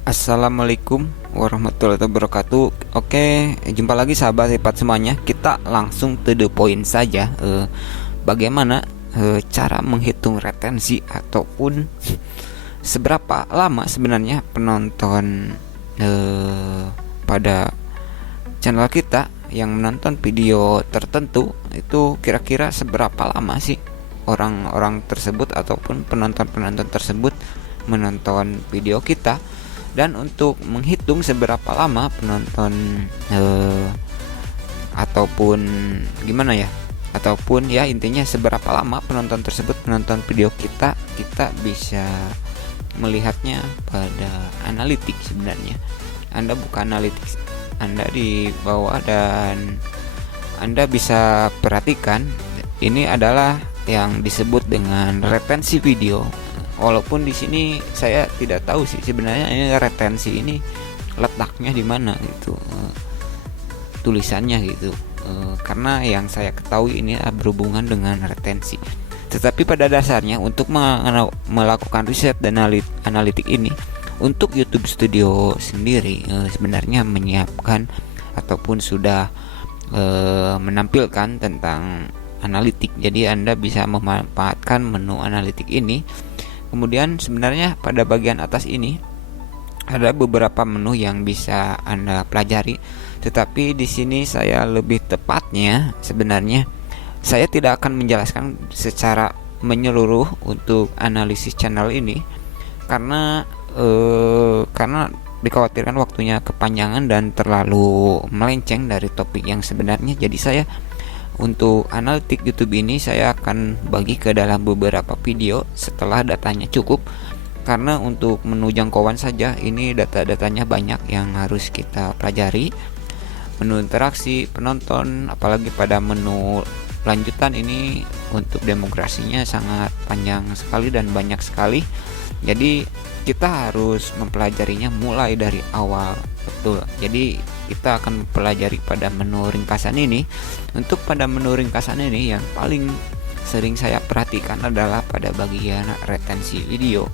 Assalamualaikum warahmatullahi wabarakatuh. Oke, jumpa lagi sahabat hebat semuanya. Kita langsung to the point saja. Bagaimana cara menghitung retensi ataupun seberapa lama sebenarnya penonton pada channel kita yang menonton video tertentu itu kira-kira seberapa lama sih orang-orang tersebut ataupun penonton-penonton tersebut menonton video kita. Dan untuk menghitung seberapa lama penonton ataupun gimana ya, ataupun ya intinya seberapa lama penonton tersebut menonton video kita bisa melihatnya pada analitik. Sebenarnya Anda buka analitik Anda di bawah dan Anda bisa perhatikan ini adalah yang disebut dengan retensi video. Walaupun di sini saya tidak tahu sih sebenarnya ini retensi ini letaknya di mana gitu, tulisannya gitu, karena yang saya ketahui ini berhubungan dengan retensi. Tetapi pada dasarnya untuk melakukan riset dan analitik ini untuk YouTube Studio sendiri sebenarnya menyiapkan ataupun sudah menampilkan tentang analitik. Jadi Anda bisa memanfaatkan menu analitik ini. Kemudian sebenarnya pada bagian atas ini ada beberapa menu yang bisa Anda pelajari, tetapi di sini saya lebih tepatnya sebenarnya saya tidak akan menjelaskan secara menyeluruh untuk analisis channel ini karena dikhawatirkan waktunya kepanjangan dan terlalu melenceng dari topik yang sebenarnya. Jadi saya untuk analitik YouTube ini saya akan bagi ke dalam beberapa video setelah datanya cukup, karena untuk menu jangkauan saja ini data-datanya banyak yang harus kita pelajari. Menu interaksi penonton, apalagi pada menu lanjutan ini untuk demografinya sangat panjang sekali dan banyak sekali. Jadi kita harus mempelajarinya mulai dari awal, betul. Jadi kita akan mempelajari pada menu ringkasan ini. Untuk pada menu ringkasan ini yang paling sering saya perhatikan adalah pada bagian retensi video.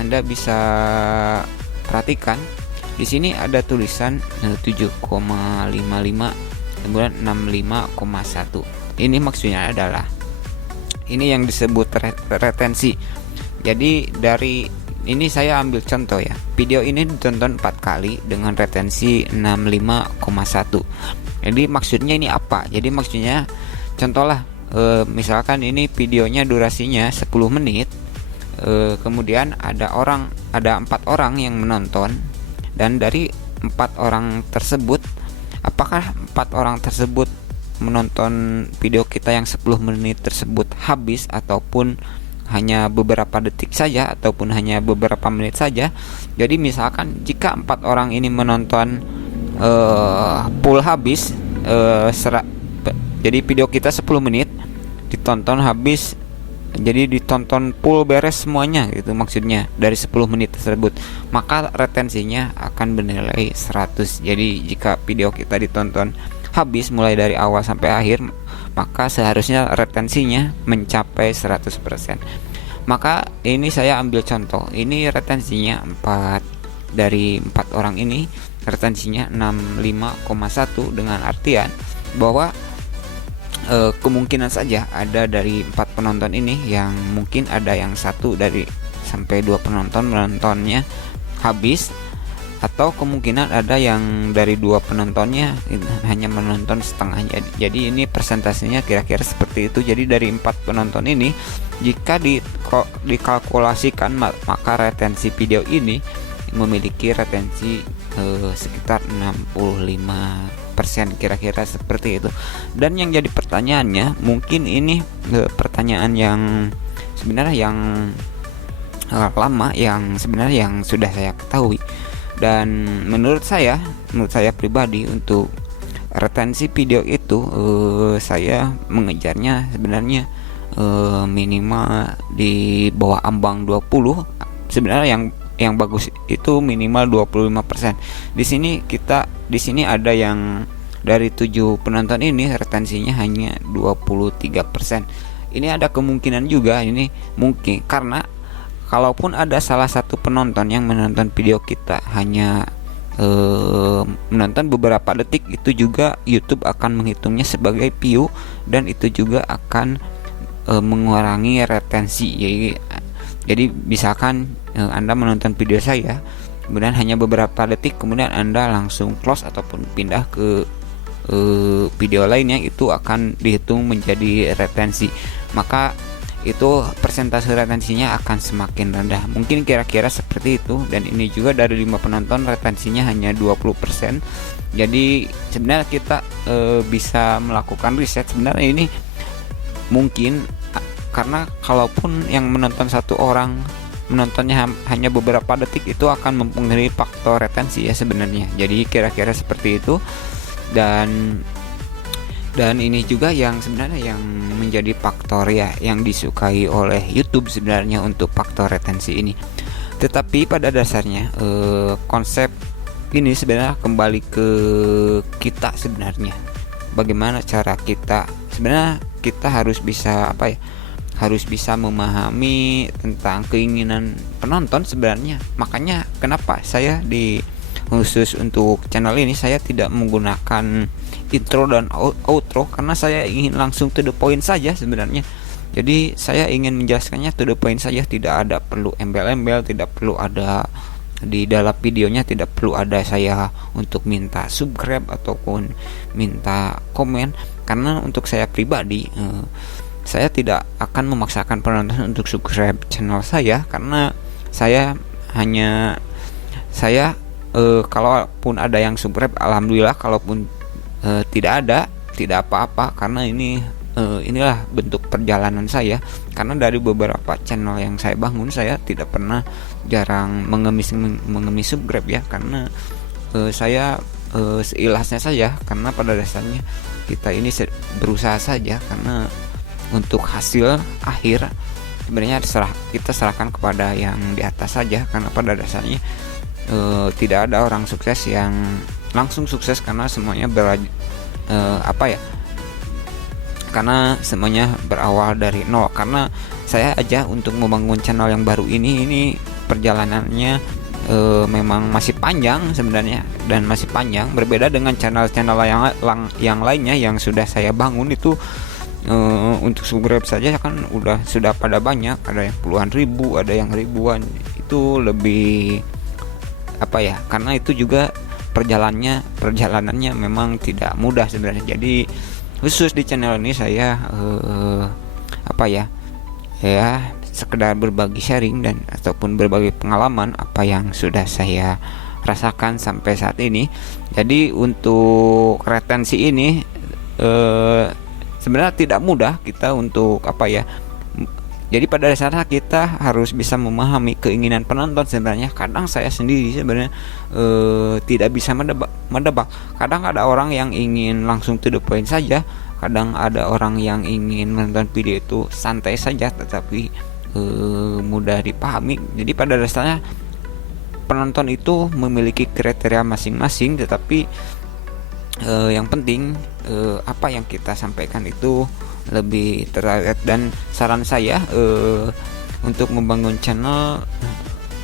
Anda bisa perhatikan di sini ada tulisan 7,55 kemudian 65,1. Ini maksudnya adalah ini yang disebut retensi. Jadi dari ini saya ambil contoh ya. Video ini ditonton 4 kali dengan retensi 65,1. Jadi maksudnya ini apa? Jadi maksudnya contohlah misalkan ini videonya durasinya 10 menit. Kemudian ada 4 orang yang menonton, dan dari 4 orang tersebut apakah 4 orang tersebut menonton video kita yang 10 menit tersebut habis ataupun hanya beberapa detik saja ataupun hanya beberapa menit saja. Jadi misalkan jika 4 orang ini menonton full habis, jadi video kita 10 menit ditonton habis, jadi ditonton full beres semuanya gitu maksudnya dari 10 menit tersebut, maka retensinya akan bernilai 100. Jadi jika video kita ditonton habis mulai dari awal sampai akhir, maka seharusnya retensinya mencapai 100%. Maka ini saya ambil contoh. Ini retensinya 4 dari 4 orang ini retensinya 65,1, dengan artian bahwa kemungkinan saja ada dari 4 penonton ini yang mungkin ada yang 1 dari sampai 2 penonton menontonnya habis, atau kemungkinan ada yang dari 2 penontonnya hanya menonton setengahnya. Jadi ini persentasenya kira-kira seperti itu. Jadi dari 4 penonton ini jika dikalkulasikan, maka retensi video ini memiliki retensi sekitar 65%, kira-kira seperti itu. Dan yang jadi pertanyaannya, mungkin ini pertanyaan yang sebenarnya yang lama, yang sebenarnya yang sudah saya ketahui. Dan menurut saya pribadi untuk retensi video itu saya mengejarnya sebenarnya minimal di bawah ambang 20. Sebenarnya yang bagus itu minimal 25%. Di sini ada yang dari 7 penonton ini retensinya hanya 23%. Ini ada kemungkinan juga ini mungkin karena kalaupun ada salah satu penonton yang menonton video kita hanya menonton beberapa detik, itu juga YouTube akan menghitungnya sebagai view, dan itu juga akan mengurangi retensi. Jadi misalkan Anda menonton video saya kemudian hanya beberapa detik, kemudian Anda langsung close ataupun pindah ke video lainnya, itu akan dihitung menjadi retensi. Maka itu persentase retensinya akan semakin rendah. Mungkin kira-kira seperti itu. Dan ini juga dari 5 penonton retensinya hanya 20%. Jadi sebenarnya kita bisa melakukan riset. Sebenarnya ini mungkin karena kalaupun yang menonton satu orang menontonnya hanya beberapa detik, itu akan mempengaruhi faktor retensi ya sebenarnya. Jadi kira-kira seperti itu. Dan ini juga yang sebenarnya yang menjadi faktor ya yang disukai oleh YouTube sebenarnya untuk faktor retensi ini. Tetapi pada dasarnya konsep ini sebenarnya kembali ke kita sebenarnya. Bagaimana cara kita, sebenarnya kita harus bisa harus bisa memahami tentang keinginan penonton sebenarnya. Makanya kenapa saya khusus untuk channel ini saya tidak menggunakan intro dan outro, karena saya ingin langsung to the point saja sebenarnya. Jadi saya ingin menjelaskannya to the point saja, tidak ada perlu embel-embel, tidak perlu ada di dalam videonya, tidak perlu ada saya untuk minta subscribe ataupun minta komen. Karena untuk saya pribadi saya tidak akan memaksakan penonton untuk subscribe channel saya, karena saya kalaupun ada yang subscribe alhamdulillah, kalaupun tidak ada, tidak apa-apa, karena inilah bentuk perjalanan saya. Karena dari beberapa channel yang saya bangun, saya tidak pernah jarang mengemis subscribe ya, karena saya seikhlasnya saja. Karena pada dasarnya kita ini berusaha saja, karena untuk hasil akhir sebenarnya kita serahkan kepada yang di atas saja. Karena pada dasarnya tidak ada orang sukses yang langsung sukses, karena semuanya karena semuanya berawal dari nol. Karena saya aja untuk membangun channel yang baru ini perjalanannya memang masih panjang sebenarnya, dan masih panjang, berbeda dengan channel-channel yang lainnya yang sudah saya bangun. Itu untuk subscribe saja kan sudah pada banyak, ada yang puluhan ribu, ada yang ribuan. Itu lebih karena itu juga perjalanannya memang tidak mudah sebenarnya. Jadi khusus di channel ini saya sekedar berbagi sharing dan ataupun berbagi pengalaman apa yang sudah saya rasakan sampai saat ini. Jadi untuk retensi ini sebenarnya tidak mudah kita untuk jadi pada dasarnya kita harus bisa memahami keinginan penonton sebenarnya. Kadang saya sendiri sebenarnya tidak bisa mendebak. Kadang ada orang yang ingin langsung to the point saja, kadang ada orang yang ingin menonton video itu santai saja tetapi mudah dipahami. Jadi pada dasarnya penonton itu memiliki kriteria masing-masing, tetapi yang penting apa yang kita sampaikan itu lebih terlihat. Dan saran saya untuk membangun channel,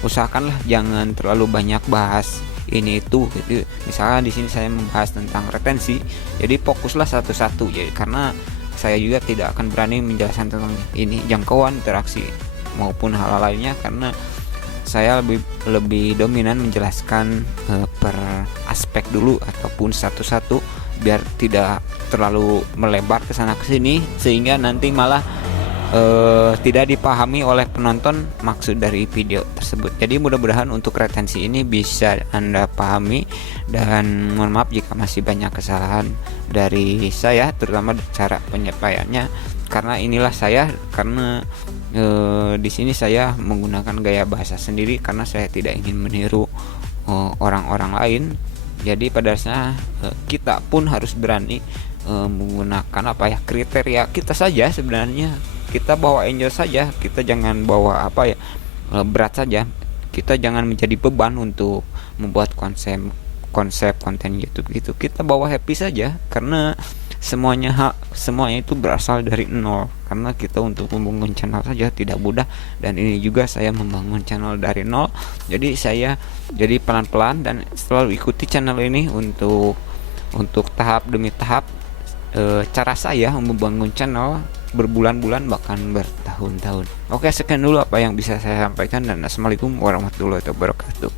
usahakanlah jangan terlalu banyak bahas ini itu gitu. Misalnya di sini saya membahas tentang retensi, jadi fokuslah satu-satu ya, karena saya juga tidak akan berani menjelaskan tentang ini jangkauan, interaksi maupun hal lainnya, karena saya lebih dominan menjelaskan per aspek dulu ataupun satu-satu, biar tidak terlalu melebar ke sana ke sini sehingga nanti malah tidak dipahami oleh penonton maksud dari video tersebut. Jadi mudah-mudahan untuk retensi ini bisa Anda pahami, dan mohon maaf jika masih banyak kesalahan dari saya, terutama cara penyampaiannya, karena inilah saya. Karena di sini saya menggunakan gaya bahasa sendiri karena saya tidak ingin meniru orang-orang lain. Jadi pada dasarnya kita pun harus berani menggunakan kriteria kita saja sebenarnya. Kita bawa enjoy saja, kita jangan bawa berat saja. Kita jangan menjadi beban untuk membuat konsep konten YouTube gitu. Kita bawa happy saja, karena semuanya itu berasal dari nol, karena kita untuk membangun channel saja tidak mudah, dan ini juga saya membangun channel dari nol. Jadi saya jadi pelan-pelan dan selalu ikuti channel ini untuk tahap demi tahap. Cara saya membangun channel berbulan-bulan bahkan bertahun-tahun. Oke, sekian dulu apa yang bisa saya sampaikan, dan assalamualaikum warahmatullahi wabarakatuh.